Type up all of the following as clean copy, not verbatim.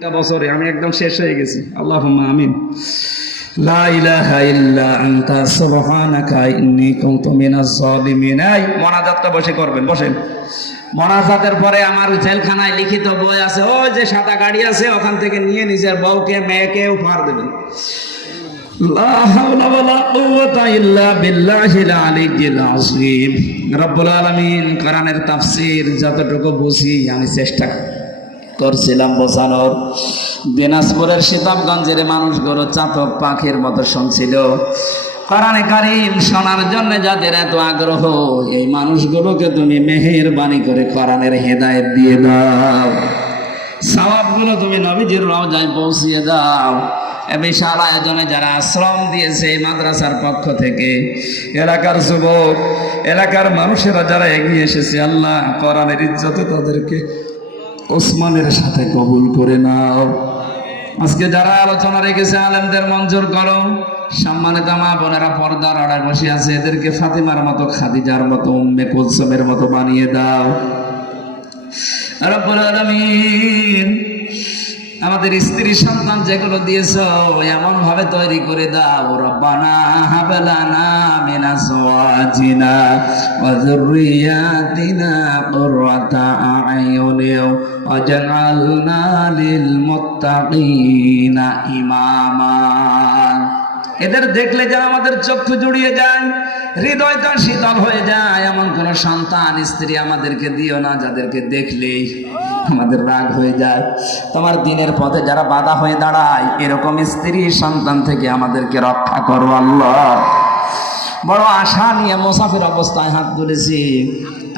বছরে আমি একদম শেষ হয়ে গেছি। আল্লাহুম্মা আমিন। লা ইলাহা ইল্লা আনতা সুবহানাকা ইন্নী কুনতু মিনাজ জালিমিন। এই মোনাজাতটা বসে করবেন, বসেন। মোনাজাতের পরে আমার জেলখানায় লিখিত বই আছে, ওই যে সাদা গাড়ি আছে, ওখান থেকে নিয়ে নিজের বউকে মেয়েকে উপহার দেবেন। লা হাওলা ওয়ালা কুওয়াতা ইল্লা বিল্লাহিল আলিয়্যিল আযীম। রব্বুল আলামিন কোরআনের তাফসীর যতটুকু বুঝি আমি চেষ্টা করছিলাম বোঝানোর। দিনাজপুরের শীতাবগঞ্জের মানুষগুলো চাতক পাখির মতো শুনছিল। কোরআনে কারীম শোনার জন্য যাদের এত আগ্রহ, এই মানুষগুলোকে তুমি মেহেরবানি করে কোরআনের হেদায়েত দিয়ে দাও, সওয়াবগুলো তুমি নবীজির রওজায় পৌঁছিয়ে দাও। এ বিশাল আয়োজনে যারা আশ্রম দিয়েছে এই মাদ্রাসার পক্ষ থেকে, এলাকার যুবক, এলাকার মানুষেরা যারা এগিয়ে এসেছে, আল্লাহ কোরআনের ইজ্জতে তাদেরকে ওসমানের সাথে কবুল করে নাও। আজকে যারা আলোচনা রেখেছে আলেমদের মঞ্জুর করো। সম্মানিত মা বোনেরা পর্দার আড়ায় বসে আছে, এদেরকে ফাতিমার মতো, খাদিজার মতো, উম্মে কুলসুমের মতো বানিয়ে দাও রব্বুল আলামিন। আমাদের স্ত্রী সন্তান যেগুলো দিয়েছো এমন ভাবে তৈরি করে দাও, রব্বানা হাব লানা মিন আজওয়াজিনা ওয়া যুররিয়াতিনা কুররাতা আ'য়ুনিন ওয়াজআলনা লিল মুত্তাকিনা ইমামা। এদের দেখলে যা আমাদের চক্ষু জুড়িয়ে যায়, হৃদয়টা শীতল হয়ে যায়, এমন কোন সন্তান স্ত্রী আমাদেরকে দিও না যাদেরকে দেখলেই আমাদের রাগ হয়ে যায়। তোমার দিনের পথে যারা বাধা হয়ে দাঁড়ায়, এরকম স্ত্রী সন্তান থেকে আমাদেরকে রক্ষা করো আল্লাহ। বড় আশা নিয়ে মুসাফির অবস্থায় হাত তুলেছি।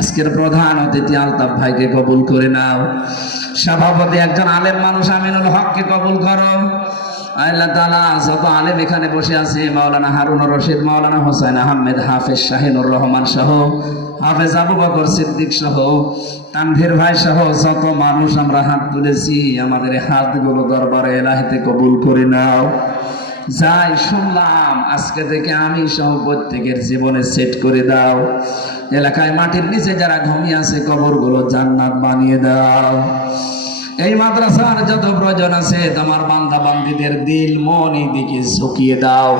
আজকের প্রধান অতিথি আলতাফ ভাইকে কবুল করে নাও। সভাপতি একজন আলেম মানুষ আমিনুল হককে কবুল করো আল্লাহ তাআলা। যত আলেম এখানে বসে আছে, মাওলানা হারুনুর রশিদ, মাওলানা হোসেন আহমেদ, হাফেজ শাহিনুর রহমান সহ, হাফেজ আবু বকর সিদ্দিক সহ, তানভীর ভাই সহ যত মানুষ আমরা হাত তুলেছি, আমাদের হাতগুলো দরবারে এলাহিতে কবুল করে নাও। যাই শুনলাম আজকে থেকে আমি সহ প্রত্যেকের জীবনে সেট করে দাও। এলাকায় মাটির নিচে যারা ঘুমিয়ে আছে, কবরগুলো জান্নাত বানিয়ে দাও। এই মাদ্রাসার যত প্রয়োজন আছে, তোমার বান্দা বান্দীদের দিল মন এই দিকে ঝুঁকিয়ে দাও।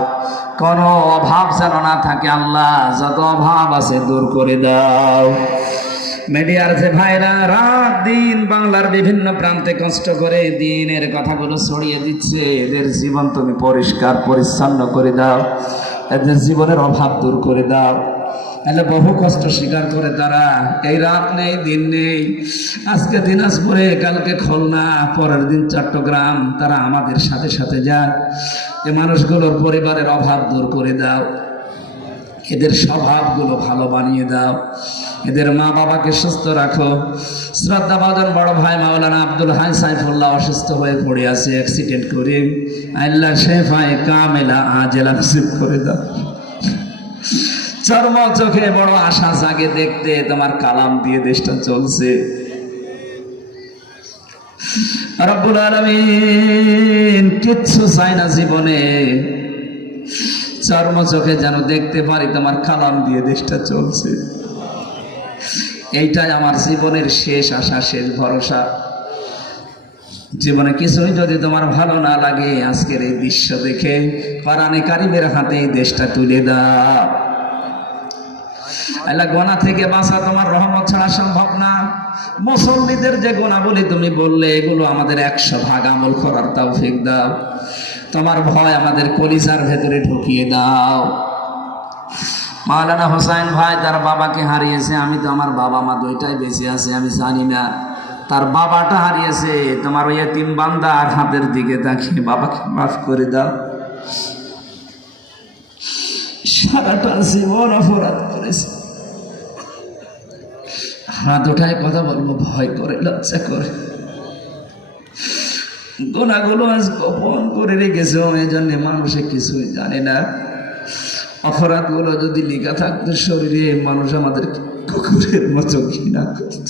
কোনো অভাব যেন না থাকে আল্লাহ, যত অভাব আছে দূর করে দাও। মিডিয়ার যে ভাইরা রাত দিন বাংলার বিভিন্ন প্রান্তে কষ্ট করে দিনের কথাগুলো ছড়িয়ে দিচ্ছে, এদের জীবন তুমি পরিষ্কার পরিচ্ছন্ন করে দাও, এদের জীবনের অভাব দূর করে দাও। এলে বহু কষ্ট স্বীকার করে তারা, এই রাত নেই দিন নেই, আজকে দিনাজপুরে, কালকে খুলনা, পরের দিন চট্টগ্রাম, তারা আমাদের সাথে সাথে যায়। এই মানুষগুলোর পরিবারের অভাব দূর করে দাও, এদের স্বভাবগুলো ভালো বানিয়ে দাও, এদের মা বাবাকে সুস্থ রাখো। শ্রদ্ধাভাজন বড় ভাই মাওলানা আব্দুল হাই সাইফুল্লাহ অসুস্থ হয়ে পড়ে আছে অ্যাক্সিডেন্ট করে, আল্লাহ শেফায়ে কামেলা আজেলা নসিব করে দাও। চর্ম চোখে বড় আশা জাগে দেখতে, তোমার কালাম দিয়ে দেশটা চলছে রব্বুল আলামিন। কিচ্ছু চাই না জীবনে, চর্ম চোখে যেন দেখতে পারি তোমার কালাম দিয়ে দেশটা চলছে। এইটাই আমার জীবনের শেষ আশা, শেষ ভরসা। জীবনে কিছুই যদি তোমার ভালো না লাগে, আজকের এই দৃশ্য দেখে কোরআনে কারীমের হাতে এই দেশটা তুলে দাও আল্লাহ। গোনা থেকে বাঁচা তোমার রহমত ছাড়া সম্ভব না। মুসল্লিদের যে গুণাবলী তুমি বললে, এগুলো আমাদের 100 ভাগ আমল করার তৌফিক দাও। তোমার ভয় আমাদের কলিজার ভেতরে ঢুকিয়ে দাও। মাওলানা হোসেন ভাই তার বাবাকে হারিয়েছে, আমি তো আমার বাবা মা দুইটাই বেঁচে আছে, আমি জানি না। তার বাবাটা হারিয়েছে, তোমার ওই এতিম বান্দার হাতের দিকে তাকিয়ে বাবাকে মাফ করে দাও। সারাটা জীবন অপরাধ করেছে, হাত ওঠায় কথা বলবো ভয় করে, লজ্জা করে। গোনাগুলো আজ গোপন করে রেখেছে, এই জন্য মানুষে কিছুই জানে না। অপরাধগুলো যদি লেখা থাকতো শরীরে, মানুষ আমাদের কুকুরের মতো ঘৃণা করত।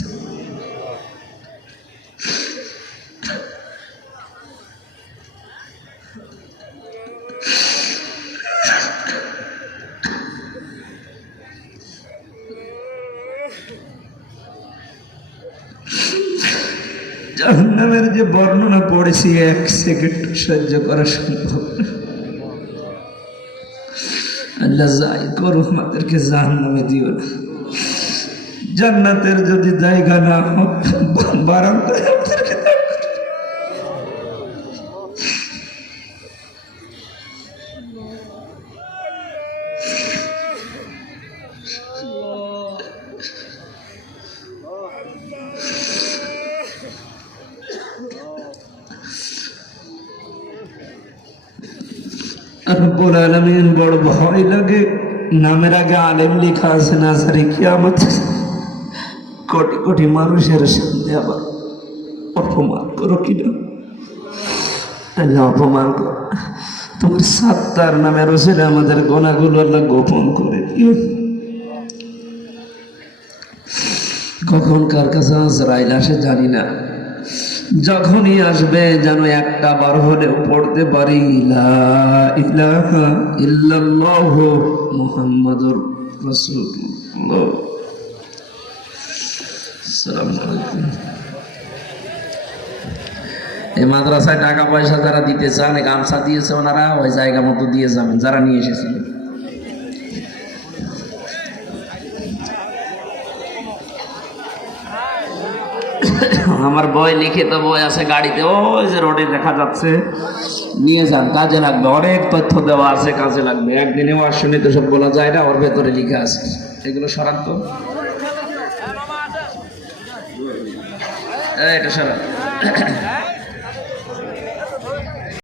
জাহান্নামের যে বর্ণনা পড়েছি 1 সেকেন্ড সহ্য করা সম্ভব না। আল্লাহ যাই করো আমাদেরকে জাহান্নামে দিও না। জান্নাতের যদি জায়গা না হোক বারান্দায় আমাদেরকে দাও। রব্বুল আলামিন বড় ভয় লাগে। নামের আগে আলেম লেখা আছে না সারি কিয়ামত, কোটি কোটি মানুষের সামনে আবার অপমান করো কিনা। আল্লাহ অপমান করো, তোমার সাত্তার নামে রসুল আমাদের গোনাগুলো আল্লাহ গোপন করে দিও। কখন কার কাছে আজরাইল আসে জানি না, যখনই আসবে যেন একটা বার হলেও পড়তে পারি লা ইলাহা ইল্লাল্লাহ মুহাম্মাদুর রাসূলুল্লাহ। আসসালামু আলাইকুম। এই মাদ্রাসায় টাকা পয়সা যারা দিতে চান, গামছা দিয়েছে ওনারা, ওই জায়গা মতো দিয়ে যাবেন যারা নিয়ে এসেছিলেন। আমার বই লিখিত বই আছে গাড়িতে, ওই যে রোডে দেখা যাচ্ছে, নিয়ে যান, কাজে লাগবে। অনেক তথ্য দেওয়া আছে, কাজে লাগবে। একদিনে ওয়াজ শুনে তো সব বলা যায় না, ওর ভেতরে লিখে আছে, এগুলো সরান তো, এটা সরান।